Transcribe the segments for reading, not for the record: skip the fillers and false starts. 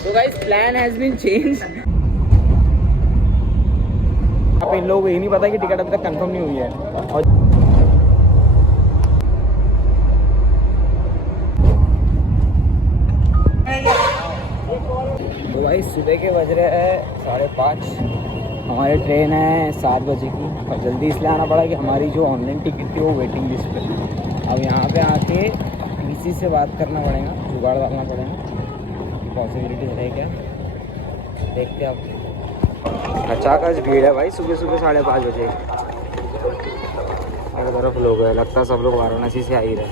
So guys, plan has been changed. अब इन लोगों को ये नहीं पता कि टिकट अभी तक कंफर्म नहीं हुई है। और तो भाई सुबह के बज रहे हैं 5:30। हमारी ट्रेन है 7 बजे की और जल्दी इसलिए आना पड़ा कि हमारी जो ऑनलाइन टिकट थी वो वेटिंग लिस्ट पे। अब यहाँ पे आके टीसी से बात करना पड़ेगा, जुगाड़ डालना पड़ेगा, पॉसिबिलिटी है क्या, देखते हैं अब। अचानक भीड़ है भाई सुबह 5:30 बजे। हर तरफ लोग है, लगता है सब लोग वाराणसी से आ ही रहे।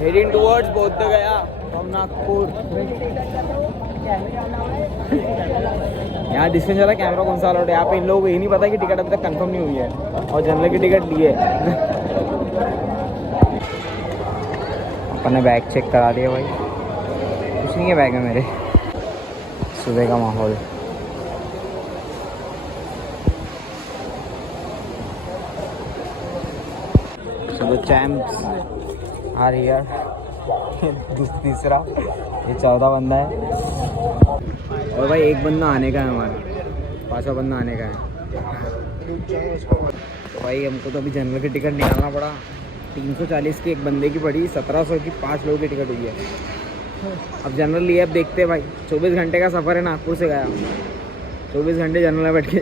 हेडिंग टुवर्ड्स बोध गया फ्रॉम नागपुर। यहाँ डिस्टेंस वाला कैमरा कौन सा अलाउड है? यहाँ पे इन लोगों को ये नहीं पता कि टिकट अभी तक कंफर्म नहीं हुई है और जनरल की टिकट ली है। अपन ने बैग चेक करा दिया भाई, कुछ नहीं है बैग में मेरे। सुबह का माहौल, चलो चैम्प्स आ रही है। तीसरा, ये 14 बंदा है और भाई एक बंदा आने का है, हमारा 5वां बंदा आने का है। तो भाई हमको तो अभी जनरल की टिकट निकालना पड़ा। 340 की एक बंदे की पड़ी, 1700 की 5 लोगों की टिकट हुई है। अब जनरल लिए, अब देखते हैं भाई। 24 घंटे का सफ़र है, नागपुर से गया 24 घंटे जनरल में बैठ के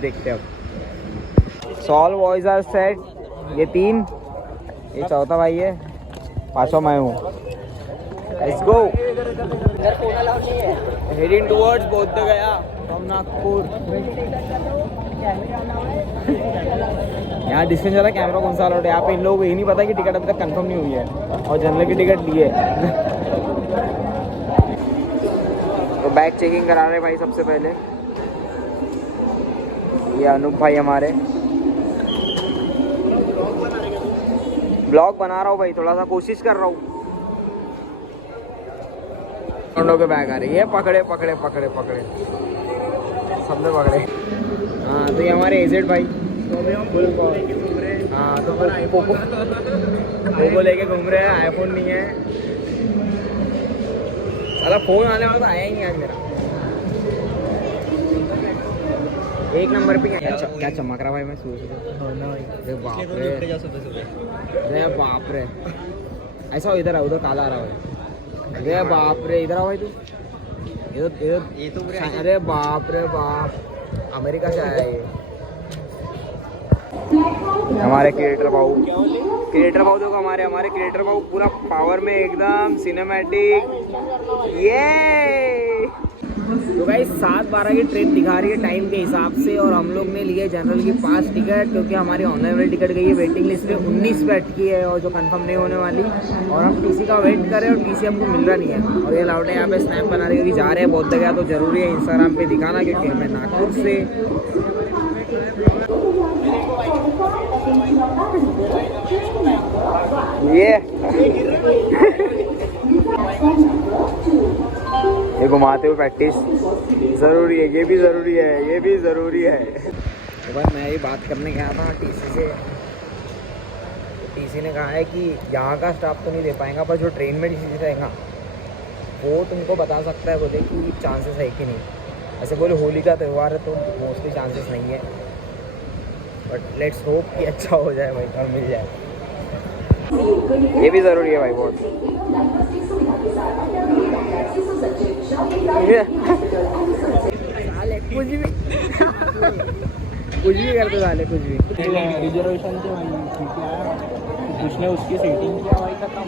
देखते हैं अब। सॉल्व वॉइस आर सेट, ये 3, ये 4था भाई है, 5वां मैं हूँ। Let's go. हेडिंग टुवर्ड्स बोध गया फ्रॉम नागपुर। यहाँ डिस्टेंस वाला कैमरा कौन सा अलाउड है? यहाँ पे इन लोगों को ये नहीं पता कि टिकट अभी तक कंफर्म नहीं हुई है और जनरल की टिकट ली है। तो बैग चेकिंग करा रहे भाई सबसे पहले। ये अनूप भाई हमारे। ब्लॉग बना रहा हूँ भाई, थोड़ा सा कोशिश कर रहा हूँ। के बैग आ रही है, पकड़े सबने पकड़े। हाँ तो ये हमारे एजेड भाई हाँ तो पोको लेके घूम रहे हैं। आईफोन नहीं है, साला फोन आने वाला तो आया ही नहीं आज मेरा। एक नंबर पे क्या चमक रहा भाई मैं सुबह। अरे बाप रे, ऐसा हो, इधर आ, उधर काला आ रहा है। अरे बाप रे, इधर आओ भाई तू। ये तो अरे बाप रे बाप, अमेरिका से आया ये। हमारे क्रिएटर भाऊ देखो, हमारे क्रिएटर भाऊ पूरा पावर में, एकदम सिनेमैटिक। ये तो गाइस 7:12 की ट्रेन दिखा रही है टाइम के हिसाब से और हम लोग ने लिए जनरल की 5 टिकट, क्योंकि हमारी ऑनलाइन वाली टिकट गई है वेटिंग लिस्ट में 19 पे अटकी है और जो कंफर्म नहीं होने वाली। और हम टीसी का वेट कर रहे हैं और टीसी हमको मिल रहा नहीं है। और ये लाउड है यहाँ पे स्नैप बना रही है कि जा रहे हैं बोध गया, तो ज़रूरी है इंस्टाग्राम पे दिखाना, क्योंकि हमें नागपुर से ये घुमाते हुए प्रैक्टिस ज़रूरी है, ये भी ज़रूरी है। तो भाई मैं ये बात करने गया था टीसी से, टीसी ने कहा है कि यहाँ का स्टाफ तो नहीं दे पाएगा, पर जो ट्रेन में टीसी रहेगा वो तुमको बता सकता है, बोले कि चांसेस है कि नहीं। ऐसे बोले होली का त्यौहार है तो मोस्टली चांसेस नहीं है, बट लेट्स होप कि अच्छा हो जाए भाई और मिल जाए। ये भी ज़रूरी है भाई बहुत। कुछ भी करते साले, कुछ भी। रिजर्वेशन से उसने उसकी सेटिंग किया भाई, खत्म।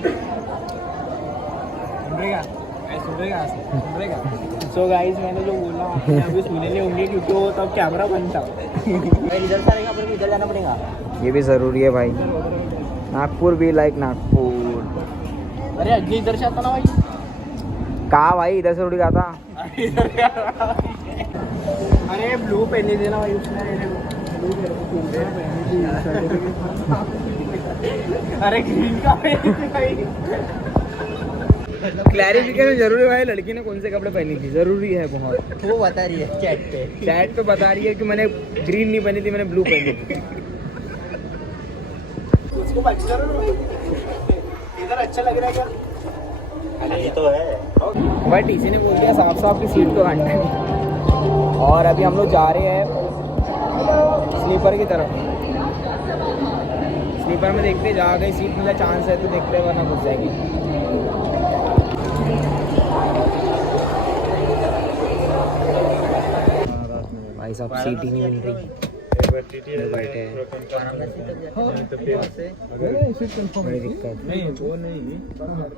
सुनेगा। सो गाइस मैंने जो बोला आपने अभी सुने नहीं होंगे, क्योंकि वो तब कैमरा बंद था। इधर से आएगा, अपने इधर जाना पड़ेगा। ये भी ज़रूरी है भाई। नागपुर भी लाइक नागपुर। अरे अजय इधर से आता ना भाई। कहा भाई, इधर से उड़ गया था। अरे ब्लू पहने थे ना भाई उसने। अरे ग्रीन का भाई। क्लैरिफिकेशन जरूरी है भाई, लड़की ने कौन से कपड़े पहनी थी, जरूरी है बहुत। वो बता रही है चैट पे बता रही है कि मैंने ग्रीन नहीं पहनी थी, मैंने ब्लू पहनी थी। उसको इधर अच्छा लग रहा है क्या? यही तो है। भाई टीसी ने बोल दिया साफ साफ की सीट तो घंटा नहीं। और अभी हम लोग जा रहे हैं स्लीपर की तरफ। स्लीपर में देखते जहाँ कहीं सीट मिला चांस है तो देखते वरना घुस जाएगी। भाई साहब सीट ही नहीं मिल रही, बैठे हैं। बड़ी दिक्कत। नहीं वो नहीं,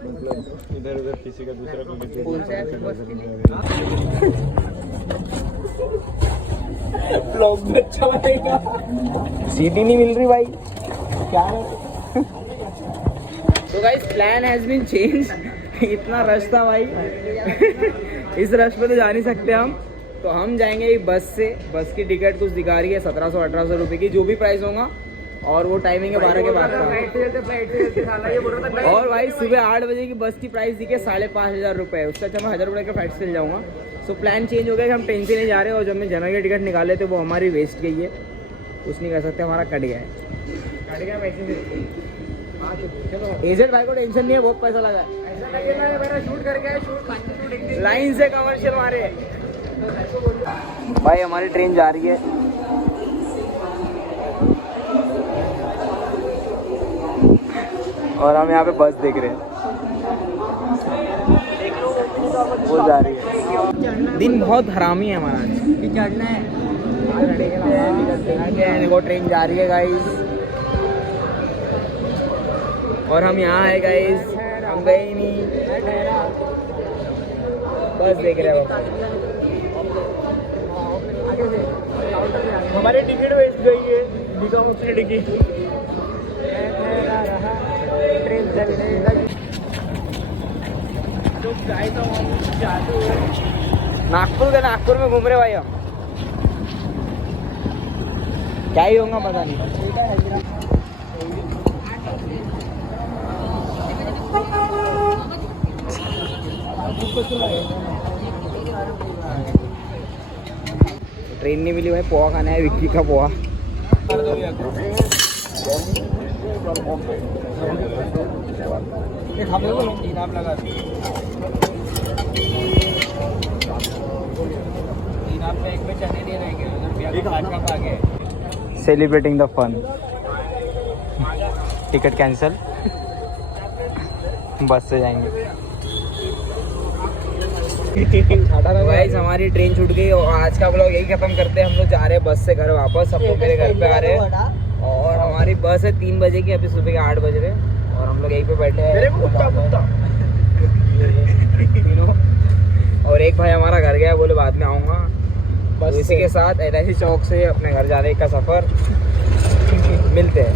मतलब इधर उधर किसी का दूसरा अच्छा बनेगा। सीट ही नहीं मिल रही भाई, क्या है? तो guys plan has been change. इतना रश था भाई। इस रश पे तो जा नहीं सकते हम, तो हम जाएंगे एक बस से। बस की टिकट कुछ दिखा रही है 1700-1800 रुपये की, जो भी प्राइस होगा। और वो टाइमिंग है 12 के बाद का। और भाई सुबह 8 बजे की बस की प्राइस दिखे 5500 रुपये। उससे अच्छा मैं 1000 रुपये का फ्लाइट से चल जाऊँगा। सो प्लान चेंज हो गया कि हम ट्रेन से नहीं जा रहे। और जो हमने जनरल की टिकट निकाले थे वो हमारी वेस्ट गई है, कुछ नहीं कर सकते, हमारा कट गया है। कट गया पैसे। एजेंट भाई को टेंशन नहीं है, बहुत पैसा लगा है। शूट करके लाइन से कमर्शियल मारे। भाई हमारी ट्रेन जा रही है। और हम यहाँ पे बस देख रहे हैं, वो जा रही है। दिन बहुत हरामी है हमारा आज। चढ़ना है, देखो ट्रेन जा रही है गाइस। और हम यहाँ है गाइस, हम गए ही नहीं, बस देख रहे हो। हमारी टिकट वेस्ट गई है, दिखा मुझसे टिकट। नागपुर में घूम रहे भाई हम, क्या ही होगा पता नहीं। ट्रेन नहीं मिली भाई, पोहा खाना है, विक्की का poha. Celebrating the fun. Ticket cancel, bus से जाएंगे। गाइस हमारी ट्रेन छूट गई और आज का ब्लॉग यही खत्म करते हैं। हम लोग जा रहे हैं बस से घर वापस। सब लोग मेरे घर पे आ रहे हैं और हमारी बस है 3 बजे की, अभी सुबह के 8 बज रहे और हम लोग यहीं पे बैठे हैं। और एक भाई हमारा घर गया, बोले बाद में आऊँगा। बस इसी के साथ एलआईसी चौक से अपने घर जाने का सफ़र। मिलते हैं।